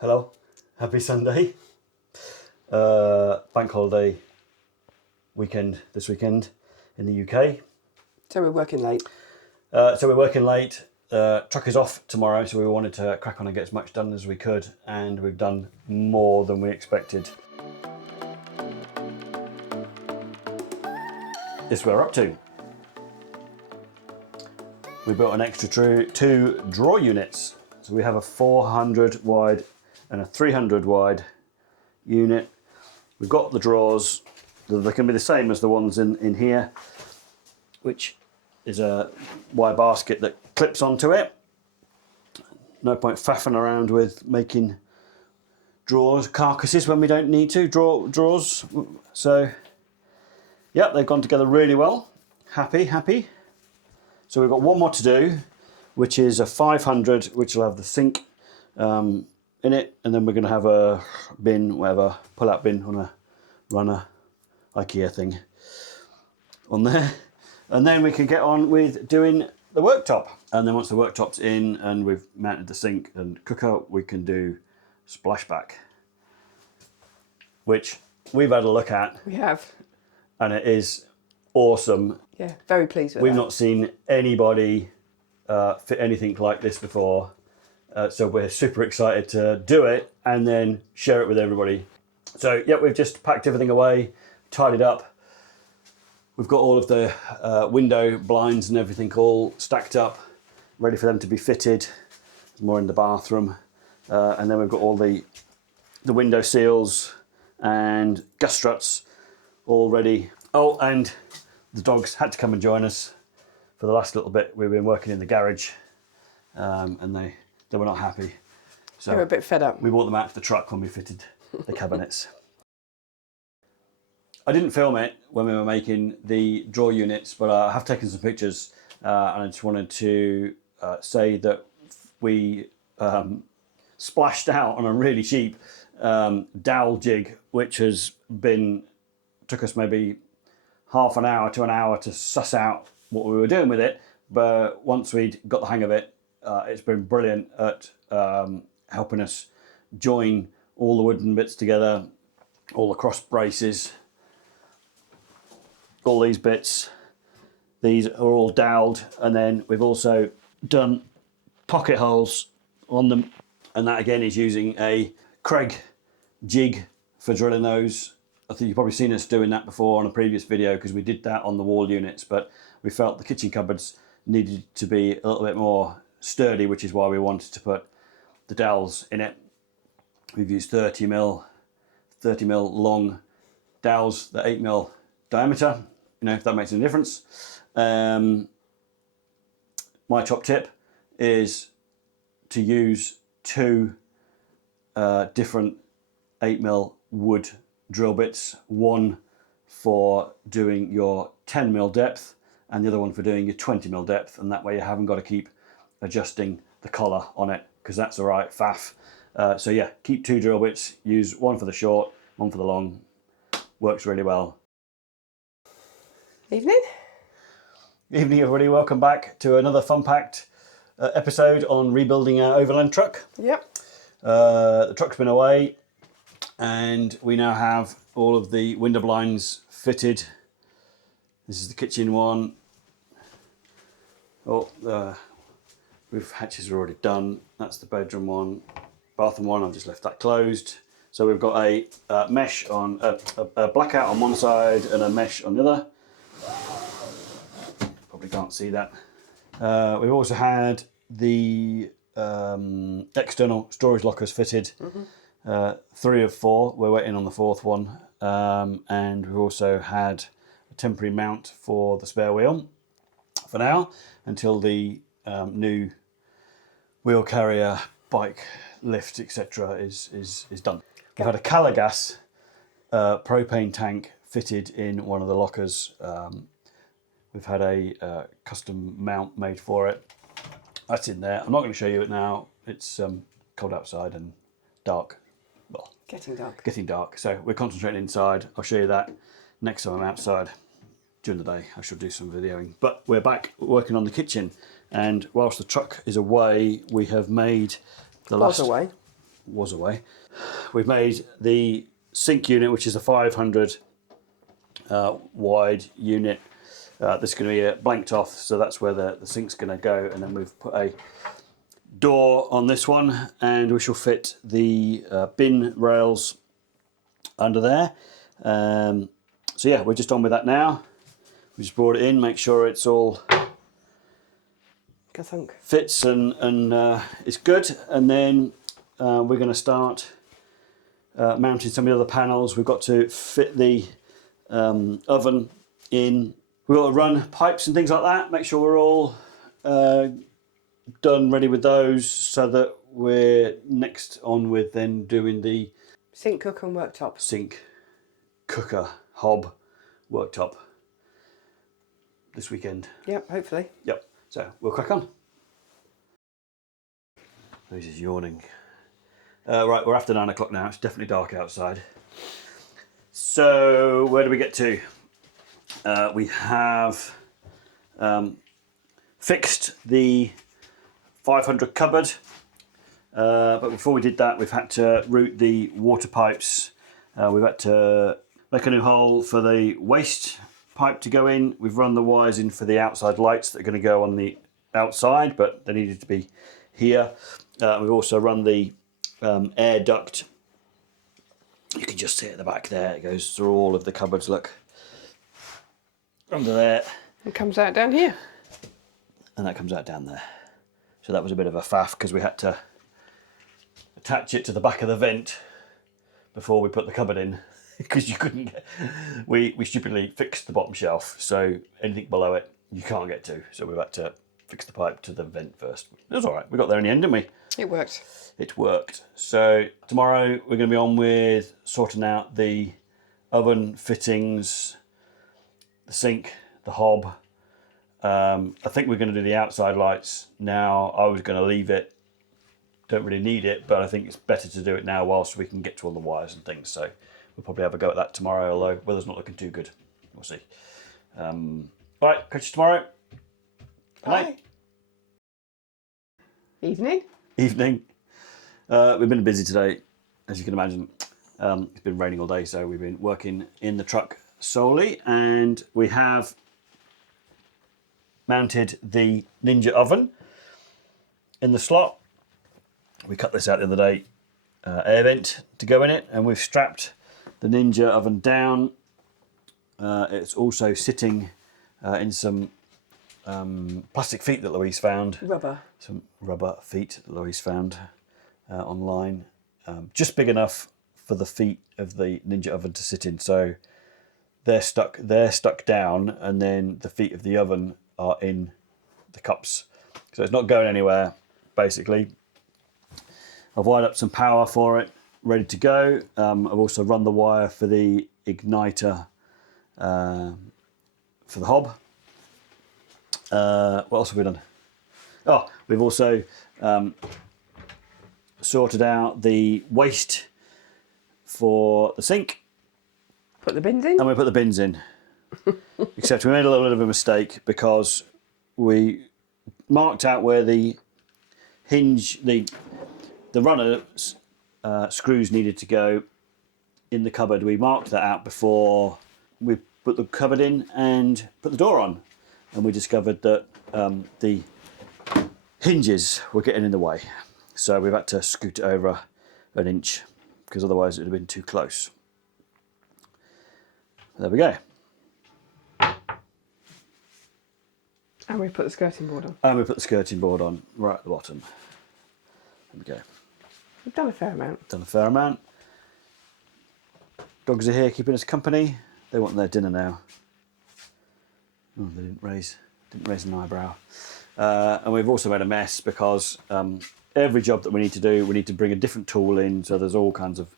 Hello, happy Sunday. Bank holiday weekend this weekend in the UK. So we're working late. Truck is off tomorrow, so we wanted to crack on and get as much done as we could, and we've done more than we expected. This is where we're up to. We built an extra two drawer units. So we have a 400 wide and a 300 wide unit. We've got the drawers. They can be the same as the ones in here, which is a wire basket that clips onto it. No point faffing around with making drawers, carcasses when we don't need to, drawers. So, yeah, they've gone together really well. Happy. So we've got one more to do, which is a 500, which will have the sink in it, and then we're going to have a bin, whatever, pull-out bin on a runner, IKEA thing on there. And then we can get on with doing the worktop. And then once the worktop's in and we've mounted the sink and cooker, we can do splashback, which we've had a look at. We have. And it is awesome. Yeah, very pleased with We've that. not seen anybody fit anything like this before. So we're super excited to do it and then share it with everybody. So yeah, we've just packed everything away, tidied up. We've got all of the window blinds and everything all stacked up, ready for them to be fitted. There's more in the bathroom. And then we've got all the window seals and gust struts all ready. Oh, and the dogs had to come and join us for the last little bit. We've been working in the garage and they were not happy. So they were a bit fed up. We brought them out to the truck when we fitted the cabinets. I didn't film it when we were making the drawer units, but I have taken some pictures and I just wanted to say that we splashed out on a really cheap dowel jig, which took us maybe half an hour to an hour to suss out what we were doing with it. But once we'd got the hang of it, it's been brilliant at helping us join all the wooden bits together, all the cross braces, all these bits. These are all doweled, and then we've also done pocket holes on them, and that again is using a Craig jig for drilling those. I think you've probably seen us doing that before on a previous video because we did that on the wall units, but we felt the kitchen cupboards needed to be a little bit more sturdy, which is why we wanted to put the dowels in it. We've used 30mm long dowels, the 8mm diameter, if that makes any difference. My top tip is to use two different 8mm wood drill bits, one for doing your 10mm depth and the other one for doing your 20mm depth, and that way you haven't got to keep adjusting the collar on it because that's all right faff. So yeah, keep two drill bits, use one for the short, one for the long, works really well. Evening Everybody, welcome back to another fun-packed episode on rebuilding our overland truck. Yep. The truck's been away and we now have all of the window blinds fitted. This is the kitchen one. Roof hatches are already done. That's the bedroom one. Bathroom one, I've just left that closed. So we've got a mesh on, a blackout on one side and a mesh on the other. Probably can't see that. We've also had the external storage lockers fitted. 3 of 4. We're waiting on the 4th one. And we've also had a temporary mount for the spare wheel for now until the new wheel carrier, bike, lift, etc. is done. We've had a Calagas propane tank fitted in one of the lockers. We've had a custom mount made for it. That's in there. I'm not going to show you it now. It's cold outside and dark. Well, getting dark. So we're concentrating inside. I'll show you that next time I'm outside. During the day I shall do some videoing. But we're back working on the kitchen, and whilst the truck is away, we have made the last... away. was away. We've made the sink unit, which is a 500 wide unit. This is going to be blanked off, so that's where the sink's going to go, and then we've put a door on this one, and we shall fit the bin rails under there. So yeah, we're just on with that now. We just brought it in, make sure it's all fits and it's good, and then we're going to start mounting some of the other panels. We've got to fit the oven in. We've got to run pipes and things like that, make sure we're all done, ready with those, so that we're next on with then doing the sink, cooker and worktop. Sink, cooker, hob, worktop this weekend. Yep, hopefully. Yep, so we'll crack on. He's just yawning. Right, we're after 9 o'clock now. It's definitely dark outside. So where do we get to? We have fixed the 500 cupboard, but before we did that, we've had to route the water pipes. We've had to make a new hole for the waste pipe to go in. We've run the wires in for the outside lights that are going to go on the outside, but they needed to be here. We've also run the air duct. You can just see it at the back there. It goes through all of the cupboards. Look, under there. It comes out down here. And that comes out down there. So that was a bit of a faff because we had to attach it to the back of the vent before we put the cupboard in, because you couldn't get, we stupidly fixed the bottom shelf, so anything below it you can't get to. So we've had to fix the pipe to the vent first. It was all right. We got there in the end, didn't we? It worked. It worked. So tomorrow we're going to be on with sorting out the oven fittings, the sink, the hob. I think we're going to do the outside lights now. I was going to leave it. Don't really need it, but I think it's better to do it now whilst we can get to all the wires and things. So we'll probably have a go at that tomorrow, although weather's not looking too good. We'll see. All right, catch you tomorrow. Bye. Evening. Evening. We've been busy today, as you can imagine. It's been raining all day, so we've been working in the truck solely, and we have mounted the Ninja oven in the slot. We cut this out the other day, air vent to go in it, and we've strapped the Ninja oven down. It's also sitting in some plastic feet that Louise found. Rubber. Some rubber feet that Louise found online. Just big enough for the feet of the Ninja oven to sit in. So they're stuck down, and then the feet of the oven are in the cups. So it's not going anywhere, basically. I've wired up some power for it, ready to go. I've also run the wire for the igniter for the hob. What else have we done? Oh, we've also sorted out the waste for the sink. Put the bins in? And we put the bins in. Except we made a little bit of a mistake because we marked out where the hinge, the runner screws needed to go in the cupboard. We marked that out before we put the cupboard in and put the door on. And we discovered that the hinges were getting in the way. So we've had to scoot it over an inch because otherwise it would have been too close. There we go. And we put the skirting board on. And we put the skirting board on right at the bottom. There we go. We've done a fair amount. Done a fair amount. Dogs are here keeping us company. They want their dinner now. Oh, they didn't raise an eyebrow. And we've also made a mess because every job that we need to do, we need to bring a different tool in. So there's all kinds of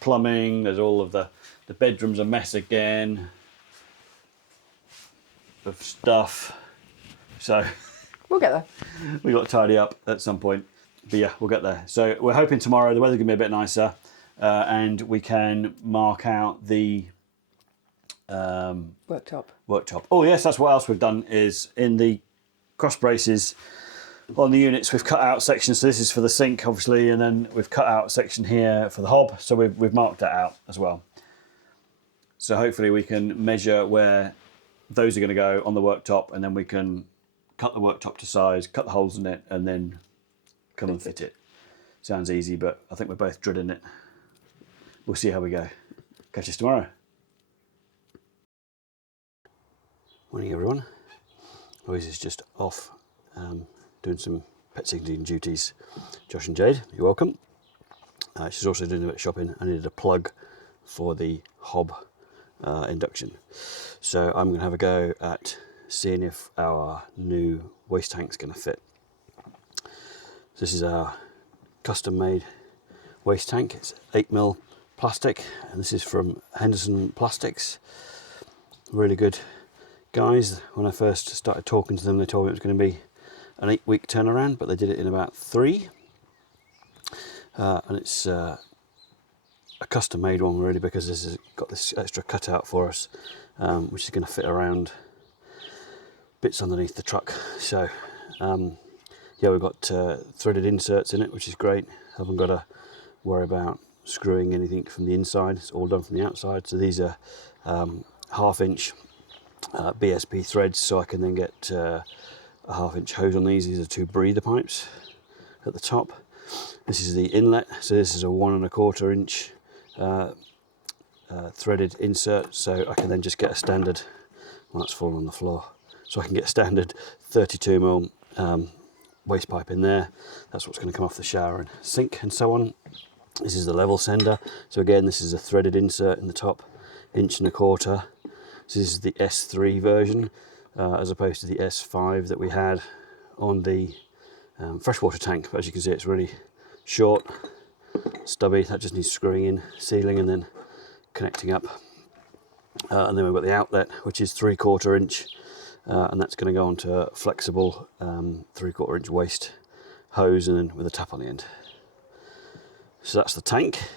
plumbing, there's all of the bedroom's a mess again of stuff. So we'll get there. We got to tidy up at some point. But yeah, we'll get there. So we're hoping tomorrow the weather's going to be a bit nicer and we can mark out the worktop. Oh yes, that's what else we've done is in the cross braces on the units we've cut out sections. So this is for the sink obviously, and then we've cut out a section here for the hob, so we've marked that out as well. So hopefully we can measure where those are going to go on the worktop, and then we can cut the worktop to size, cut the holes in it, and then come and fit it. Sounds easy, but I think we're both dreading it. We'll see how we go. Catch us tomorrow. Morning everyone. Louise is just off doing some pet sitting duties. Josh and Jade, you're welcome. She's also doing a bit of shopping. I needed a plug for the hob induction. So I'm going to have a go at seeing if our new waste tank's going to fit. This is our custom made waste tank. It's 8mm plastic, and this is from Henderson Plastics. Really good guys. When I first started talking to them, they told me it was going to be an 8-week turnaround, but they did it in about 3. And it's a custom made one really, because this has got this extra cutout for us, which is going to fit around bits underneath the truck. So yeah, we've got threaded inserts in it, which is great. Haven't got to worry about screwing anything from the inside. It's all done from the outside. So these are 1/2 inch BSP threads, so I can then get a 1/2 inch hose on these. These are 2 breather pipes at the top. This is the inlet, so this is a 1 1/4 inch threaded insert, so I can then just get a standard, well that's fallen on the floor, so I can get a standard 32mm waste pipe in there. That's what's going to come off the shower and sink and so on. This is the level sender, so again this is a threaded insert in the top, 1 1/4 inch. So this is the S3 version, as opposed to the S5 that we had on the freshwater tank. But as you can see, it's really short, stubby. That just needs screwing in, sealing, and then connecting up. And then we've got the outlet, which is 3/4 inch, and that's going to go onto a flexible 3/4 inch waste hose, and then with a tap on the end. So that's the tank.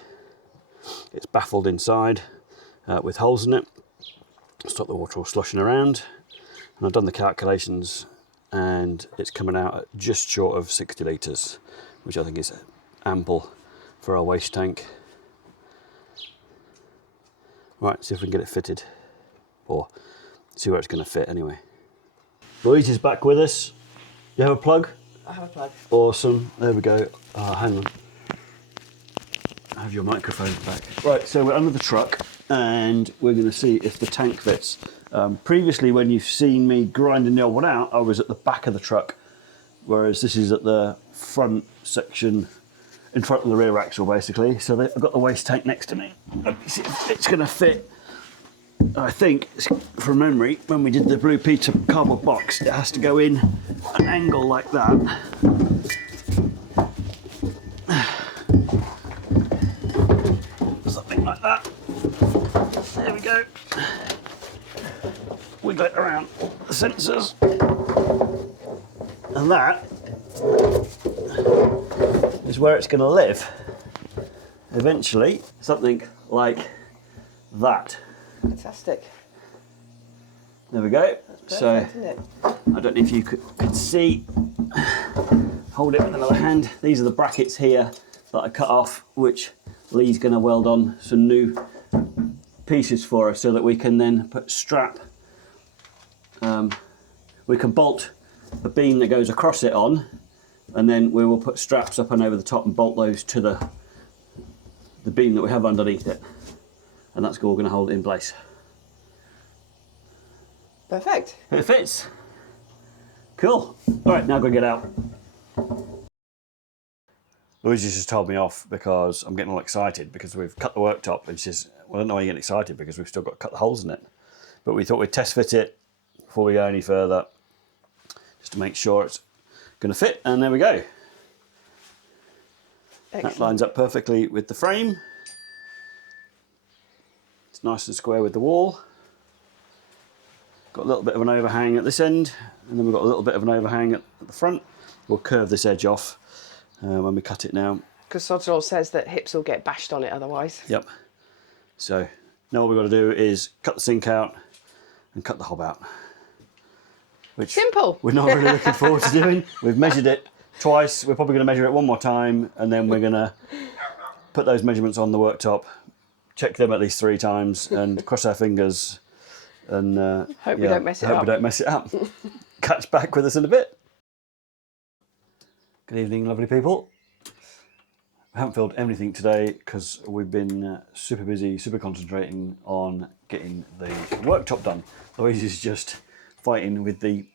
It's baffled inside with holes in it, stop the water all sloshing around. And I've done the calculations, and it's coming out at just short of 60 litres, which I think is ample for our waste tank. Right, see if we can get it fitted, or see where it's going to fit anyway. Louise is back with us. You have a plug? I have a plug. Awesome, there we go. Hang on. Have your microphone back. Right, so we're under the truck, and we're going to see if the tank fits. Previously, when you've seen me grinding the old one out, I was at the back of the truck, whereas this is at the front section, in front of the rear axle basically. So I've got the waste tank next to me. Let me see if it's going to fit. I think, from memory, when we did the Blue Peter cardboard box, it has to go in an angle like that. Something like that. There we go. Wiggle it around the sensors. And that is where it's going to live. Eventually, something like that. Fantastic. There we go. That's perfect, isn't it? I don't know if you could see. Hold it with another hand. These are the brackets here that I cut off, which Lee's going to weld on some new pieces for us, so that we can then put strap. We can bolt a beam that goes across it on, and then we will put straps up and over the top and bolt those to the beam that we have underneath it, and that's all going to hold it in place. Perfect. It fits. Cool. All right, now go get out. Louise just told me off because I'm getting all excited because we've cut the worktop, and she says, well, I don't know why you're getting excited, because we've still got to cut the holes in it. But we thought we'd test fit it before we go any further, just to make sure it's going to fit, and there we go. Excellent. That lines up perfectly with the frame. It's nice and square with the wall. Got a little bit of an overhang at this end, and then we've got a little bit of an overhang at the front. We'll curve this edge off when we cut it now. Because Sod's Law says that hips will get bashed on it otherwise. Yep. So now what we've got to do is cut the sink out and cut the hob out. which Simple. we're not really looking forward to doing. We've measured it twice. We're probably going to measure it one more time, and then we're going to put those measurements on the worktop, check them at least 3 times, and cross our fingers. And Hope we don't mess it hope up. we don't mess it up. Catch back with us in a bit. Good evening, lovely people. I haven't filmed anything today because we've been super busy, super concentrating on getting the worktop done. Louise is just fighting with the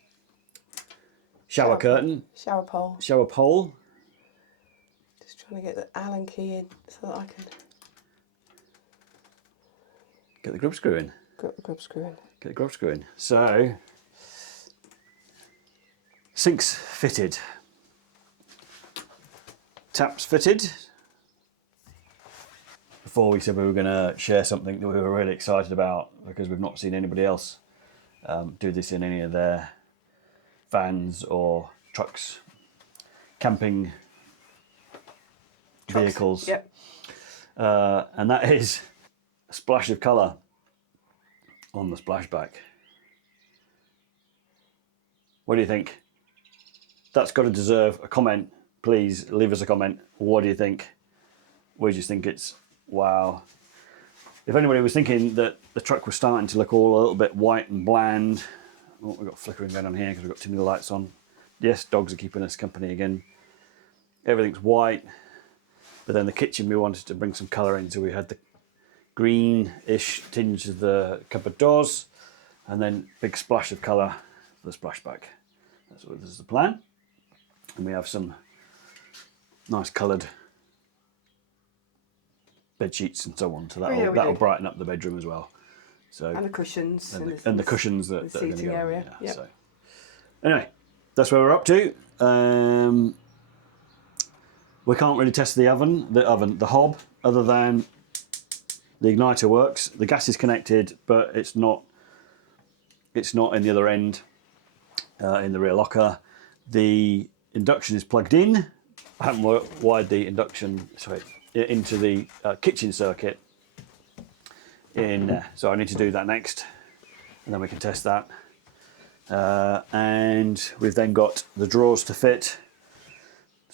shower curtain. Shower pole. Shower pole. Just trying to get the Allen key in so that I can Get the grub screw in. get the grub screw in. Get the grub screw in. So, sinks fitted. Taps fitted. Before we said we were going to share something that we were really excited about because we've not seen anybody else do this in any of their vans or trucks, camping vehicles. Yep. And that is a splash of colour on the splashback. What do you think? That's got to deserve a comment. Please leave us a comment. What do you think? We just think it's wow. If anybody was thinking that the truck was starting to look all a little bit white and bland, oh, we've got flickering going on here because we've got too many lights on. Yes, dogs are keeping us company again. Everything's white, but then the kitchen we wanted to bring some colour in, so we had the greenish tinge of the cupboard doors, and then big splash of colour for the splashback. This is the plan, and we have some nice coloured bed sheets and so on, so that'll brighten up the bedroom as well. So And the cushions. and the cushions that are going to seating go area. in, yeah. Yep. So anyway, that's where we're up to. We can't really test the hob, other than the igniter works. The gas is connected, but it's not in the other end, in the rear locker. The induction is plugged in. I haven't wired the induction into the kitchen circuit so I need to do that next, and then we can test that. And we've then got the drawers to fit,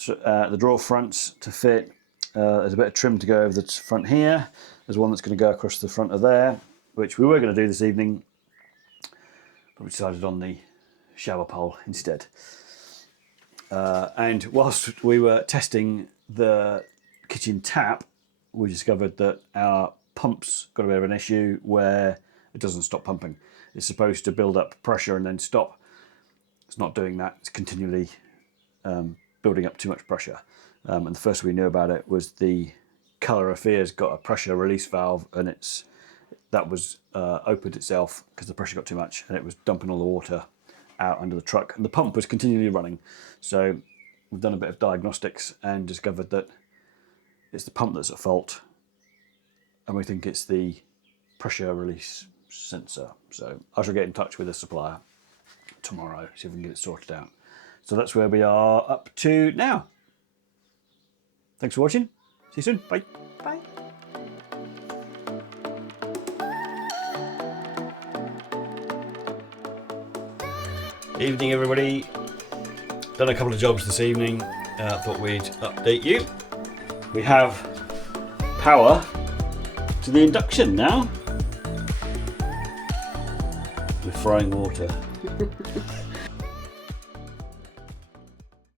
the drawer fronts to fit. There's a bit of trim to go over the front here. There's one that's going to go across the front of there, which we were going to do this evening, but we decided on the shower pole instead. And whilst we were testing the kitchen tap, we discovered that our pump's got a bit of an issue where it doesn't stop pumping. It's supposed to build up pressure and then stop. It's not doing that. It's continually building up too much pressure. And the first we knew about it was the Colour of Fear's got a pressure release valve, and that was opened itself because the pressure got too much, and it was dumping all the water out under the truck, and the pump was continually running. So we've done a bit of diagnostics and discovered that it's the pump that's at fault, and we think it's the pressure release sensor. So I shall get in touch with the supplier tomorrow, see if we can get it sorted out. So that's where we are up to now. Thanks for watching. See you soon. Bye. Bye. Evening, everybody. Done a couple of jobs this evening. Thought we'd update you. We have power to the induction now. We're frying water.